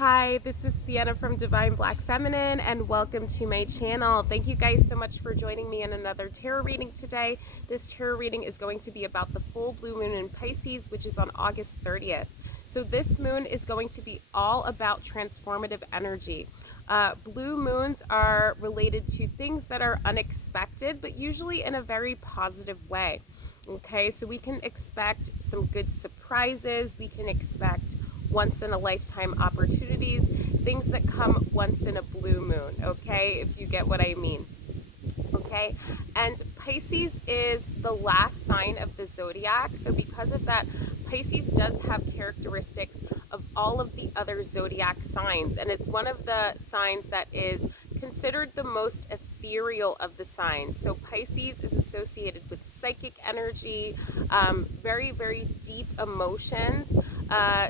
Hi, this is Sienna from Divine Black Feminine, and welcome to my channel. Thank you guys so much for joining me in another tarot reading today. This tarot reading is going to be about the full blue moon in Pisces, which is on August 30th. So this moon is going to be all about transformative energy. Blue moons are related to things that are unexpected, but usually in a very positive way. Okay, so we can expect some good surprises. We can expect once in a lifetime opportunities, things that come once in a blue moon, okay, if you get what I mean. Okay, and Pisces is the last sign of the zodiac, so because of that, Pisces does have characteristics of all of the other zodiac signs, and it's one of the signs that is considered the most ethereal of the signs. So Pisces is associated with psychic energy, very, very deep emotions.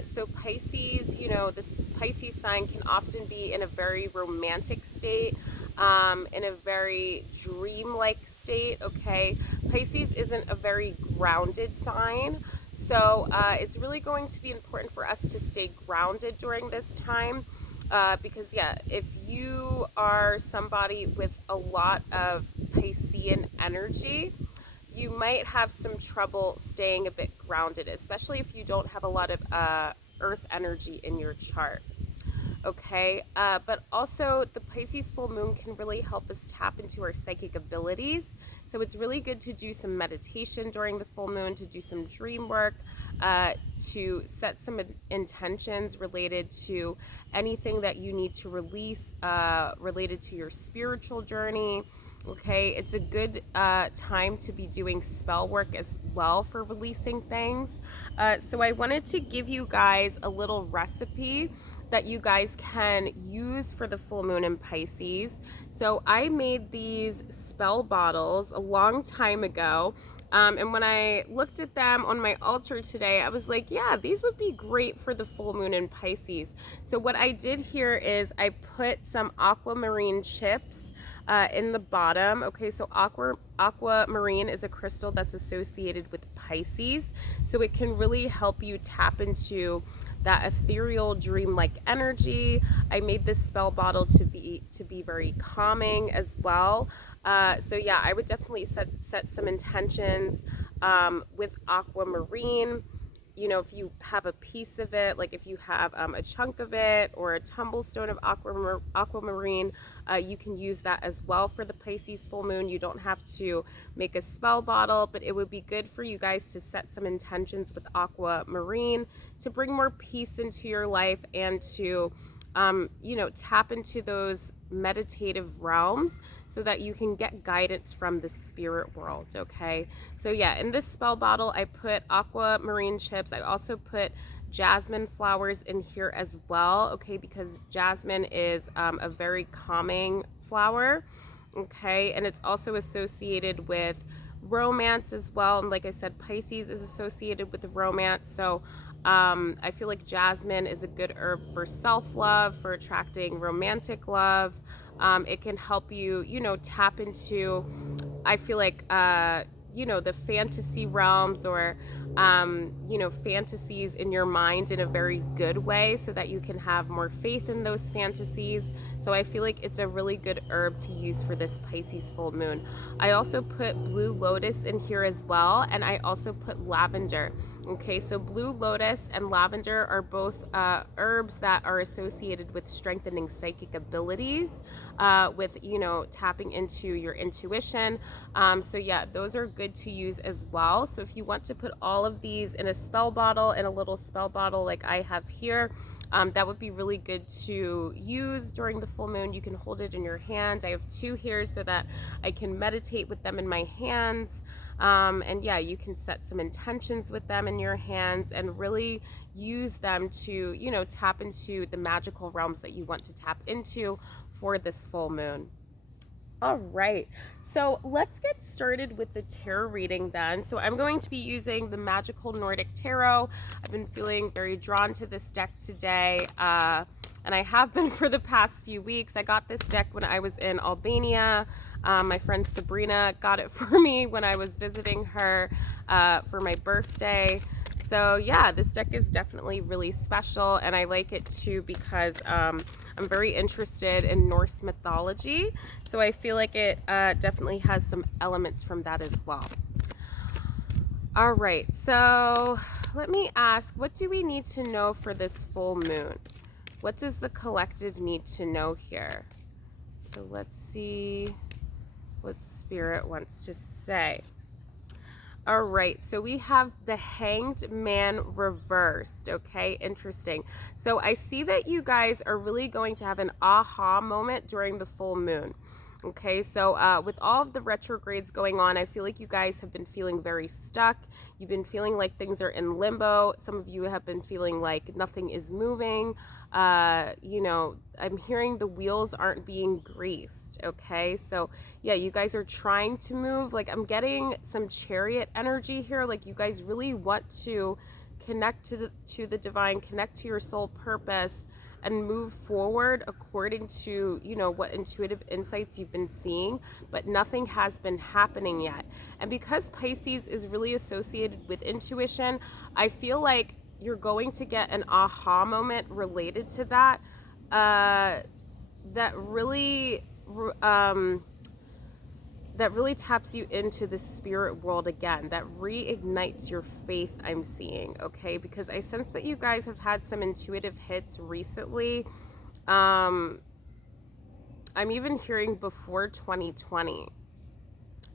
So Pisces, this Pisces sign can often be in a very romantic state, in a very dreamlike state, okay? Pisces isn't a very grounded sign, so it's really going to be important for us to stay grounded during this time, because, yeah, if you are somebody with a lot of Piscean energy, you might have some trouble staying a bit grounded, especially if you don't have a lot of earth energy in your chart. Okay, but also the Pisces full moon can really help us tap into our psychic abilities. So it's really good to do some meditation during the full moon, to do some dream work, to set some intentions related to anything that you need to release related to your spiritual journey. Okay, it's a good time to be doing spell work as well for releasing things. So I wanted to give you guys a little recipe that you guys can use for the full moon in Pisces. So I made these spell bottles a long time ago. And when I looked at them on my altar today, I was like, yeah, these would be great for the full moon in Pisces. So what I did here is I put some aquamarine chips in the bottom. Okay, so aquamarine is a crystal that's associated with Pisces. So it can really help you tap into that ethereal dreamlike energy. I made this spell bottle to be very calming as well. So yeah, I would definitely set some intentions with aquamarine. You know, if you have a piece of it, like if you have a chunk of it or a tumblestone of aquamarine, you can use that as well for the Pisces full moon. You don't have to make a spell bottle, but it would be good for you guys to set some intentions with aquamarine to bring more peace into your life and to, tap into those meditative realms so that you can get guidance from the spirit world, okay? So yeah, in this spell bottle, I put aquamarine chips. I also put jasmine flowers in here as well, okay, because jasmine is a very calming flower, okay, and it's also associated with romance as well. And like I said, Pisces is associated with romance, so I feel like jasmine is a good herb for self-love, for attracting romantic love. It can help you, tap into, I feel like, the fantasy realms or, fantasies in your mind in a very good way so that you can have more faith in those fantasies. So I feel like it's a really good herb to use for this Pisces full moon. I also put blue lotus in here as well, and I also put lavender. Okay, so blue lotus and lavender are both herbs that are associated with strengthening psychic abilities, with, tapping into your intuition. So yeah, those are good to use as well. So if you want to put all of these in a spell bottle, in a little spell bottle like I have here, that would be really good to use during the full moon. You can hold it in your hand. I have two here so that I can meditate with them in my hands. And yeah, you can set some intentions with them in your hands and really use them to, tap into the magical realms that you want to tap into for this full moon. All right, so let's get started with the tarot reading then. So I'm going to be using the Magical Nordic Tarot. I've been feeling very drawn to this deck today, and I have been for the past few weeks. I got this deck when I was in Albania. My friend Sabrina got it for me when I was visiting her for my birthday. so yeah, this deck is definitely really special, and I like it too because I'm very interested in Norse mythology, so I feel like it definitely has some elements from that as well. All right, so let me ask, what do we need to know for this full moon? What does the collective need to know here? So let's see what Spirit wants to say. All right, so we have the Hanged Man reversed, okay? Interesting. So I see that you guys are really going to have an aha moment during the full moon. Okay, so with all of the retrogrades going on, I feel like you guys have been feeling very stuck. You've been feeling like things are in limbo. Some of you have been feeling like nothing is moving. You know, I'm hearing the wheels aren't being greased, okay? So yeah, you guys are trying to move. Like, I'm getting some Chariot energy here. Like, you guys really want to connect to the divine, connect to your soul purpose, and move forward according to, you know, what intuitive insights you've been seeing, but nothing has been happening yet. And because Pisces is really associated with intuition, I feel like you're going to get an aha moment related to that, that really taps you into the spirit world again, that reignites your faith, I'm seeing, okay? Because I sense that you guys have had some intuitive hits recently. I'm even hearing before 2020.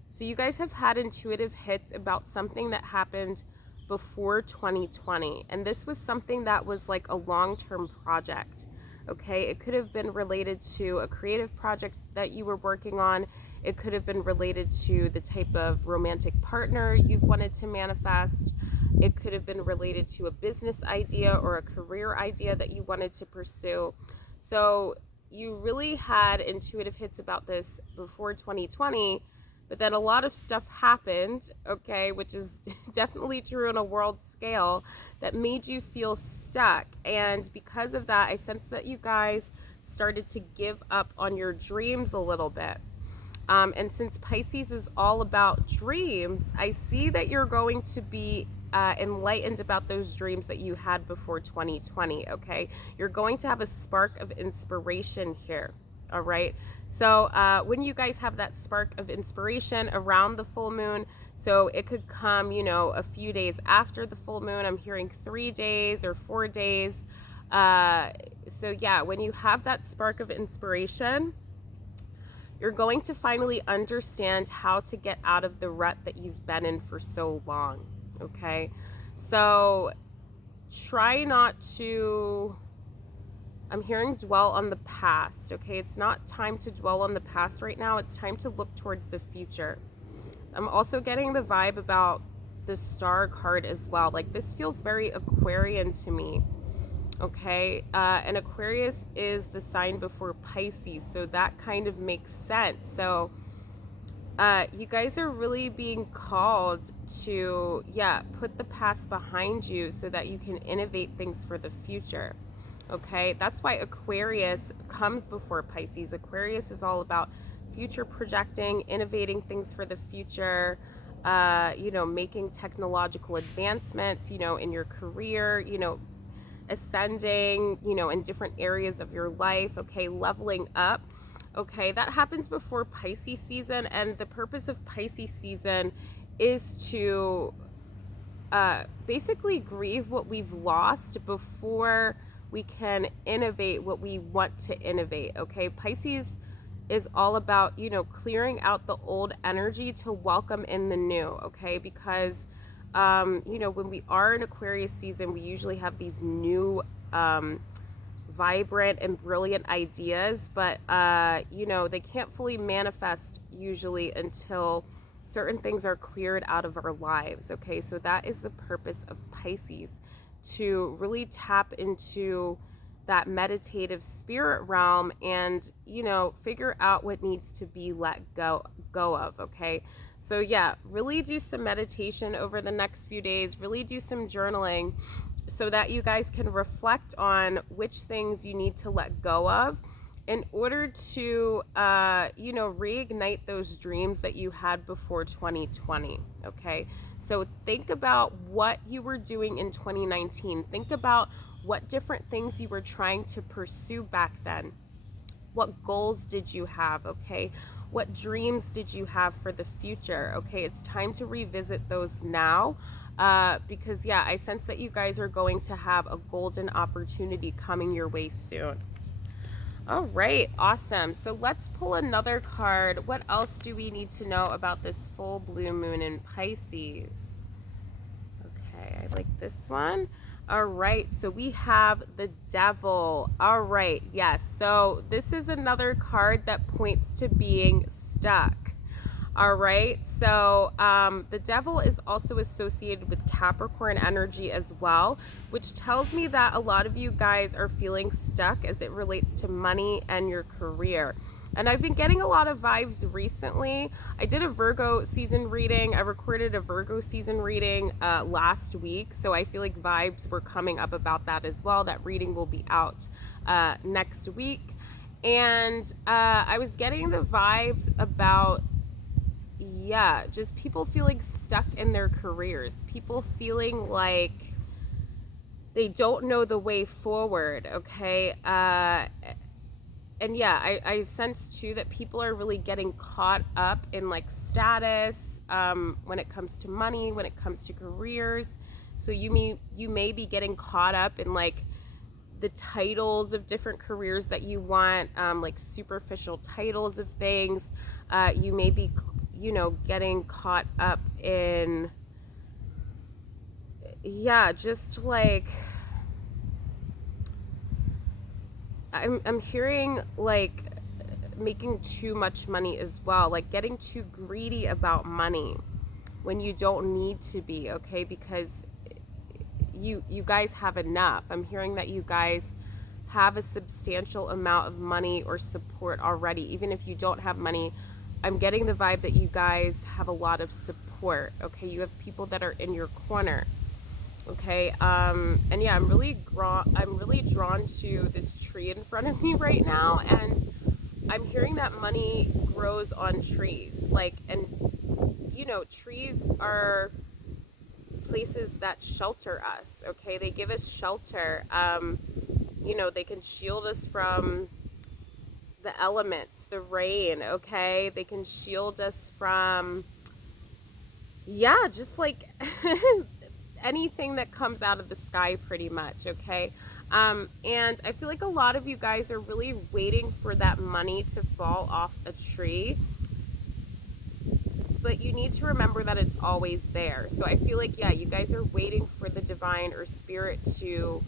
So you guys have had intuitive hits about something that happened before 2020. And this was something that was like a long-term project, okay? It could have been related to a creative project that you were working on. It could have been related to the type of romantic partner you've wanted to manifest. It could have been related to a business idea or a career idea that you wanted to pursue. So you really had intuitive hits about this before 2020, but then a lot of stuff happened, okay, which is definitely true on a world scale, that made you feel stuck. And because of that, I sense that you guys started to give up on your dreams a little bit. And since Pisces is all about dreams, I see that you're going to be enlightened about those dreams that you had before 2020, okay? You're going to have a spark of inspiration here, all right? So when you guys have that spark of inspiration around the full moon, so it could come, you know, a few days after the full moon. I'm hearing 3 days or 4 days. So yeah, when you have that spark of inspiration, you're going to finally understand how to get out of the rut that you've been in for so long, okay? So try not to, I'm hearing dwell on the past, okay? It's not time to dwell on the past right now. It's time to look towards the future. I'm also getting the vibe about the Star card as well. Like, this feels very Aquarian to me. Okay, and Aquarius is the sign before Pisces, so that kind of makes sense. So you guys are really being called to, yeah, put the past behind you so that you can innovate things for the future. Okay, that's why Aquarius comes before Pisces. Aquarius is all about future projecting, innovating things for the future, you know, making technological advancements, you know, in your career, you know, ascending, you know, in different areas of your life, okay, leveling up, okay, that happens before Pisces season. And the purpose of Pisces season is to basically grieve what we've lost before we can innovate what we want to innovate, okay? Pisces is all about, you know, clearing out the old energy to welcome in the new, okay? Because you know, when we are in Aquarius season, we usually have these new, vibrant and brilliant ideas, but, you know, they can't fully manifest usually until certain things are cleared out of our lives, okay? So that is the purpose of Pisces, to really tap into that meditative spirit realm and, you know, figure out what needs to be let go of, okay? So yeah, really do some meditation over the next few days, really do some journaling so that you guys can reflect on which things you need to let go of in order to, you know, reignite those dreams that you had before 2020, okay? So think about what you were doing in 2019. Think about what different things you were trying to pursue back then. What goals did you have, okay? What dreams did you have for the future, okay? It's time to revisit those now, because yeah, I sense that you guys are going to have a golden opportunity coming your way soon. All right, awesome. So let's pull another card. What else do we need to know about this full blue moon in Pisces? Okay, I like this one. All right, so we have the Devil. All right, yes. So this is another card that points to being stuck. All right, so the Devil is also associated with Capricorn energy as well, which tells me that a lot of you guys are feeling stuck as it relates to money and your career. And I've been getting a lot of vibes recently. I did a Virgo season reading. I recorded a Virgo season reading last week, so I feel like vibes were coming up about that as well. That reading will be out next week. And I was getting the vibes about, yeah, just people feeling stuck in their careers. People feeling like they don't know the way forward, okay? And yeah, I sense too that people are really getting caught up in like status when it comes to money, when it comes to careers. So you may be getting caught up in like the titles of different careers that you want, like superficial titles of things. You may be, you know, getting caught up in, yeah, just like, I'm hearing like making too much money as well, like getting too greedy about money when you don't need to be, okay? Because you guys have enough. I'm hearing that you guys have a substantial amount of money or support already. Even if you don't have money, I'm getting the vibe that you guys have a lot of support, okay? You have people that are in your corner. Okay, and yeah, I'm really drawn to this tree in front of me right now, and I'm hearing that money grows on trees. Like, and you know, trees are places that shelter us, okay? They give us shelter. You know, they can shield us from the elements, the rain, okay? They can shield us from, yeah, just like anything that comes out of the sky pretty much, okay? And I feel like a lot of you guys are really waiting for that money to fall off a tree, but you need to remember that it's always there. So I feel like, yeah, you guys are waiting for the divine or spirit to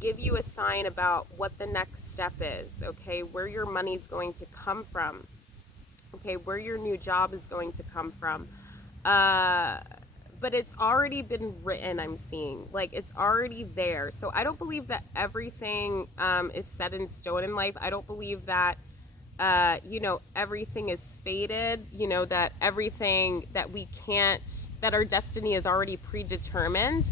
give you a sign about what the next step is, okay? Where your money's going to come from, okay? Where your new job is going to come from. But it's already been written, I'm seeing. Like, it's already there. So I don't believe that everything is set in stone in life. I don't believe that, you know, everything is fated, you know, that everything that we can't, that our destiny is already predetermined.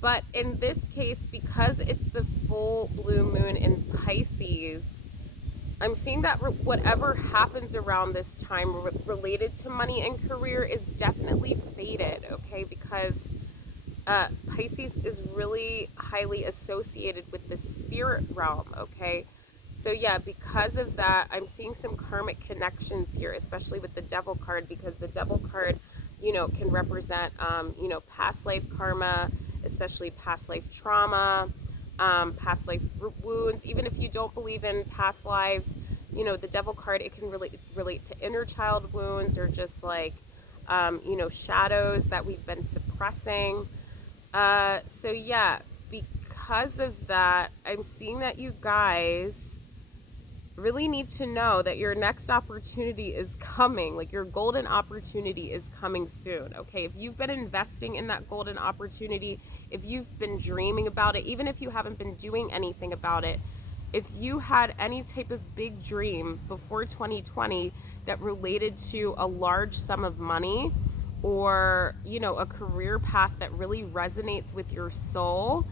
But in this case, because it's the full blue moon in Pisces, I'm seeing that whatever happens around this time related to money and career is definitely fated, okay? Because Pisces is really highly associated with the spirit realm, okay? So yeah, because of that, I'm seeing some karmic connections here, especially with the Devil card, because the Devil card, you know, can represent, you know, past life karma, especially past life trauma, past life wounds. Even if you don't believe in past lives, you know, the Devil card, it can relate to inner child wounds, or just like, you know, shadows that we've been suppressing. So yeah, because of that, I'm seeing that you guys really need to know that your next opportunity is coming. Like, your golden opportunity is coming soon, okay? If you've been investing in that golden opportunity, if you've been dreaming about it, even if you haven't been doing anything about it, if you had any type of big dream before 2020 that related to a large sum of money, or, you know, a career path that really resonates with your soul,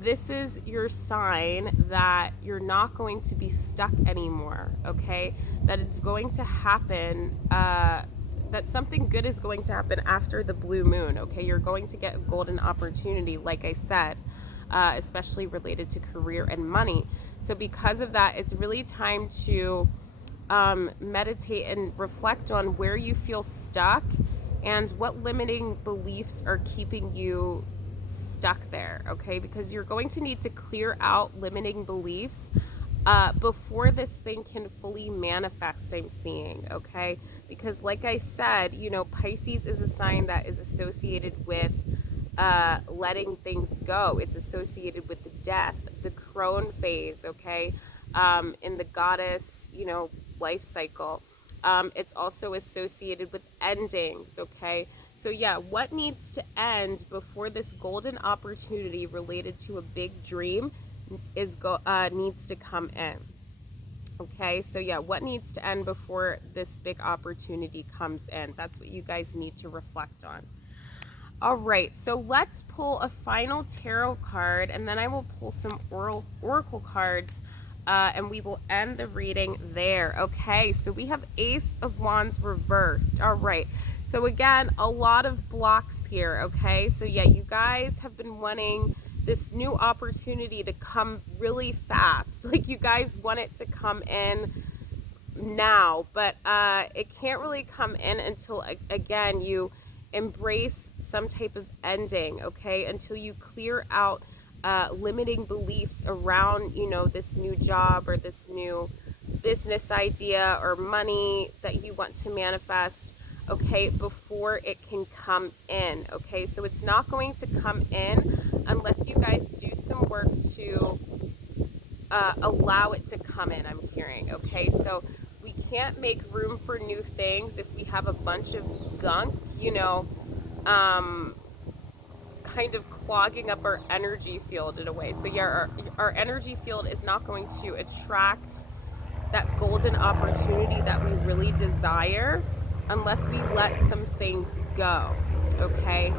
this is your sign that you're not going to be stuck anymore, okay? That it's going to happen that something good is going to happen after the blue moon, okay? You're going to get a golden opportunity, like I said, especially related to career and money. So because of that, it's really time to meditate and reflect on where you feel stuck and what limiting beliefs are keeping you stuck there, okay? Because you're going to need to clear out limiting beliefs before this thing can fully manifest, I'm seeing, okay? Because like I said, you know, Pisces is a sign that is associated with letting things go. It's associated with the death, the crone phase, okay? In the goddess, you know, life cycle. It's also associated with endings, okay? So yeah, what needs to end before this golden opportunity related to a big dream needs to come in? Okay, so yeah, what needs to end before this big opportunity comes in? That's what you guys need to reflect on. All right, so let's pull a final tarot card, and then I will pull some oracle cards, and we will end the reading there. Okay, so we have Ace of Wands reversed. All right, so again, a lot of blocks here, okay? So yeah, you guys have been wanting this new opportunity to come really fast. Like, you guys want it to come in now, but it can't really come in until, again, you embrace some type of ending, okay? Until you clear out limiting beliefs around, you know, this new job or this new business idea or money that you want to manifest, okay, before it can come in, okay? So it's not going to come in unless you guys do some work to allow it to come in, I'm hearing, okay? So we can't make room for new things if we have a bunch of gunk, you know, kind of clogging up our energy field in a way. So yeah, our energy field is not going to attract that golden opportunity that we really desire unless we let some things go, okay?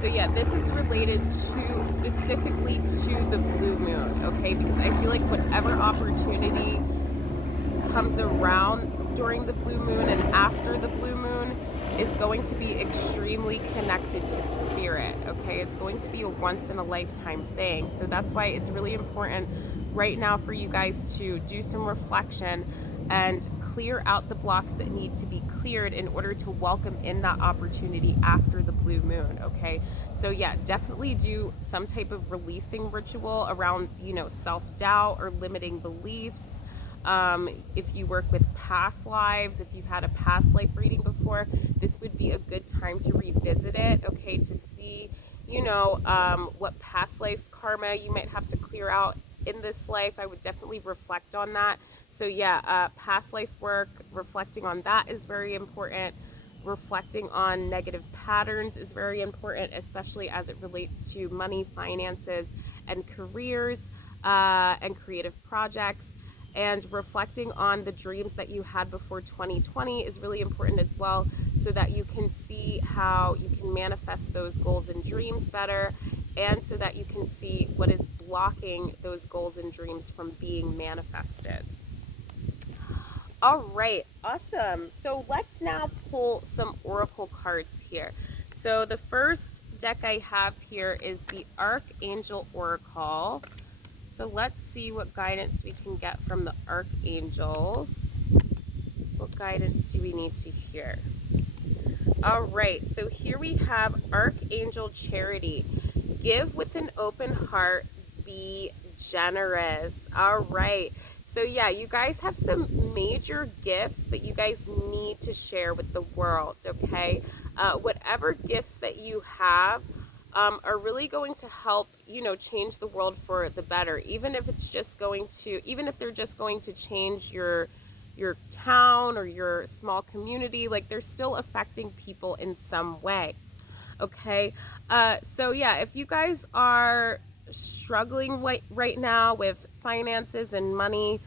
So yeah, this is related to specifically to the blue moon, okay? Because I feel like whatever opportunity comes around during the blue moon and after the blue moon is going to be extremely connected to spirit, okay? It's going to be a once in a lifetime thing. So that's why it's really important right now for you guys to do some reflection and clear out the blocks that need to be cleared in order to welcome in that opportunity after the blue moon, okay? So yeah, definitely do some type of releasing ritual around, you know, self-doubt or limiting beliefs. If you work with past lives, if you've had a past life reading before, this would be a good time to revisit it, okay, to see, you know, what past life karma you might have to clear out in this life. I would definitely reflect on that. So yeah, past life work, reflecting on that is very important. Reflecting on negative patterns is very important, especially as it relates to money, finances, and careers, and creative projects. And reflecting on the dreams that you had before 2020 is really important as well, so that you can see how you can manifest those goals and dreams better, and so that you can see what is blocking those goals and dreams from being manifested. All right, awesome. So let's now pull some oracle cards here. So the first deck I have here is the Archangel Oracle. So let's see what guidance we can get from the archangels. What guidance do we need to hear? All right, so here we have Archangel Charity. Give with an open heart, be generous. All right. So yeah, you guys have some major gifts that you guys need to share with the world, okay? Whatever gifts that you have are really going to help, you know, change the world for the better. Even if it's just going to, even if they're just going to change your town or your small community, like, they're still affecting people in some way, okay? So yeah, if you guys are struggling right now with finances and money,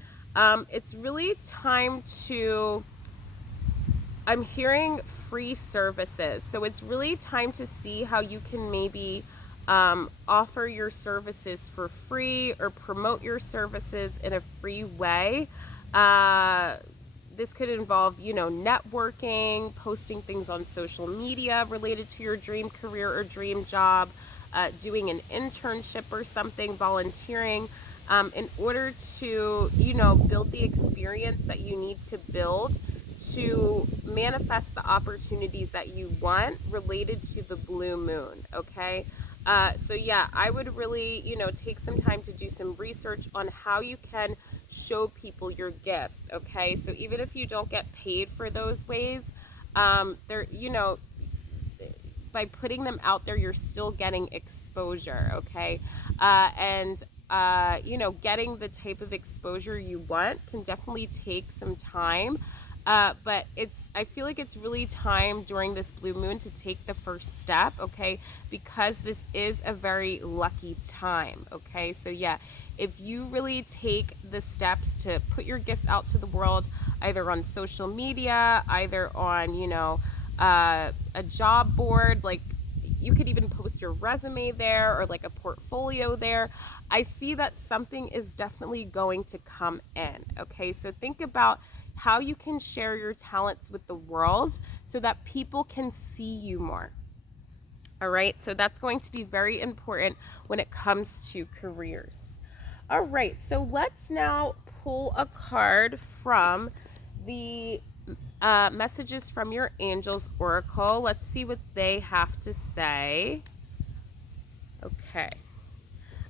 it's really time to, I'm hearing free services. So it's really time to see how you can maybe offer your services for free or promote your services in a free way. this could involve, you know, networking, posting things on social media related to your dream career or dream job, doing an internship or something, volunteering, in order to, you know, build the experience that you need to build to manifest the opportunities that you want related to the blue moon, okay? So yeah, I would really, you know, take some time to do some research on how you can show people your gifts, okay? So even if you don't get paid for those ways, they're, you know, by putting them out there, you're still getting exposure, okay? You know, getting the type of exposure you want can definitely take some time. But I feel like it's really time during this blue moon to take the first step, okay? Because this is a very lucky time, okay? So yeah, if you really take the steps to put your gifts out to the world, either on social media, either on, you know, a job board, like you could even post your resume there or like a portfolio there. I see that something is definitely going to come in, okay? So think about how you can share your talents with the world so that people can see you more. All right, so that's going to be very important when it comes to careers. All right, so let's now pull a card from the messages from your angels oracle. Let's see what they have to say. Okay.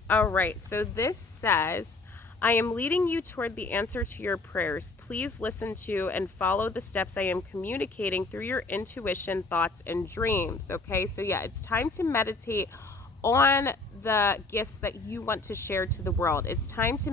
All right, so this says, I am leading you toward the answer to your prayers. Please listen to and follow the steps I am communicating through your intuition, thoughts, and dreams. Okay, so yeah, it's time to meditate on the gifts that you want to share to the world. It's time to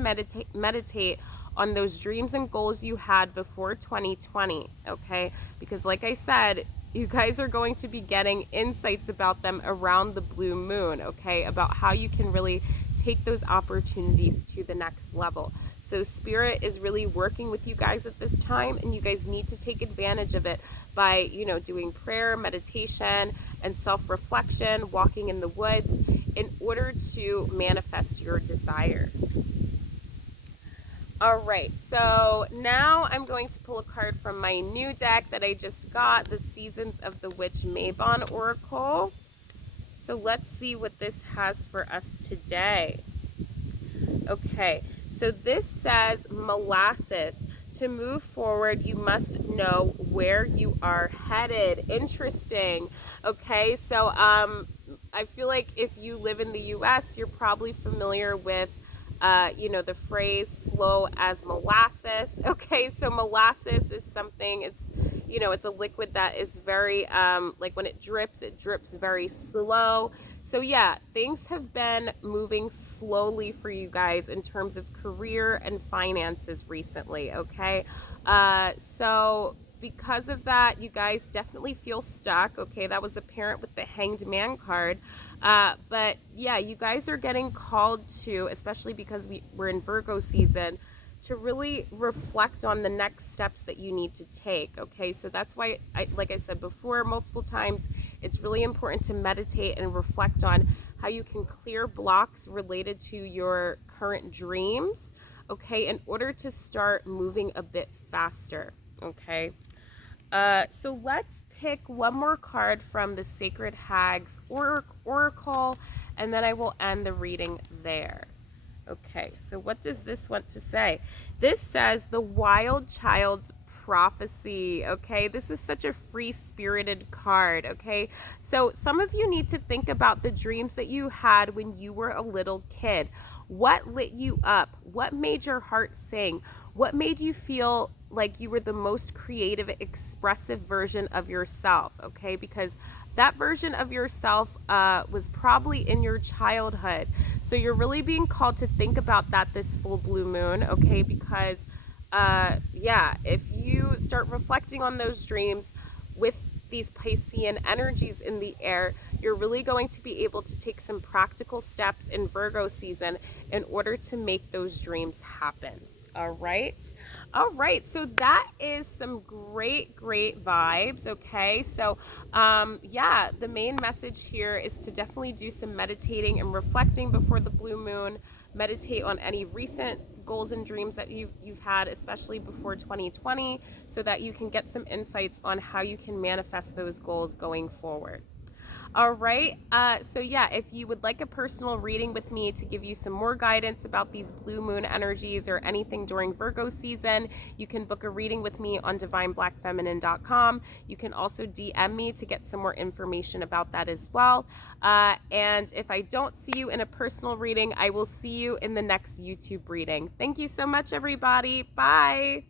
meditate on those dreams and goals you had before 2020, okay? Because like I said, you guys are going to be getting insights about them around the blue moon, okay? About how you can really take those opportunities to the next level. So Spirit is really working with you guys at this time, and you guys need to take advantage of it by, you know, doing prayer, meditation, and self-reflection, walking in the woods in order to manifest your desires. All right, so now I'm going to pull a card from my new deck that I just got, the Seasons of the Witch Mabon Oracle. So let's see what this has for us today. Okay, so this says molasses. To move forward, you must know where you are headed. Interesting. Okay, so I feel like if you live in the U.S., you're probably familiar with you know, the phrase slow as molasses. Okay, so molasses is something, it's, you know, it's a liquid that is very, like when it drips very slow. So yeah, things have been moving slowly for you guys in terms of career and finances recently, okay? So because of that, you guys definitely feel stuck, okay? That was apparent with the Hanged Man card. But yeah, you guys are getting called to, especially because we're in Virgo season, to really reflect on the next steps that you need to take, okay? So that's why, like I said before multiple times, it's really important to meditate and reflect on how you can clear blocks related to your current dreams, okay, in order to start moving a bit faster, okay? So let's pick one more card from the Sacred Hags Oracle, and then I will end the reading there. Okay, so what does this want to say? This says the Wild Child's Prophecy, okay? This is such a free-spirited card, okay? So some of you need to think about the dreams that you had when you were a little kid. What lit you up? What made your heart sing? What made you feel like you were the most creative, expressive version of yourself, okay? Because that version of yourself was probably in your childhood. So you're really being called to think about that this full blue moon, okay? Because, yeah, if you start reflecting on those dreams with these Piscean energies in the air, you're really going to be able to take some practical steps in Virgo season in order to make those dreams happen. All right. All right. So that is some great vibes. Okay. So, yeah, the main message here is to definitely do some meditating and reflecting before the blue moon. Meditate on any recent goals and dreams that you've had, especially before 2020, so that you can get some insights on how you can manifest those goals going forward. All right, so yeah, if you would like a personal reading with me to give you some more guidance about these blue moon energies or anything during Virgo season, you can book a reading with me on divineblackfeminine.com. You can also DM me to get some more information about that as well. And if I don't see you in a personal reading, I will see you in the next YouTube reading. Thank you so much, everybody. Bye.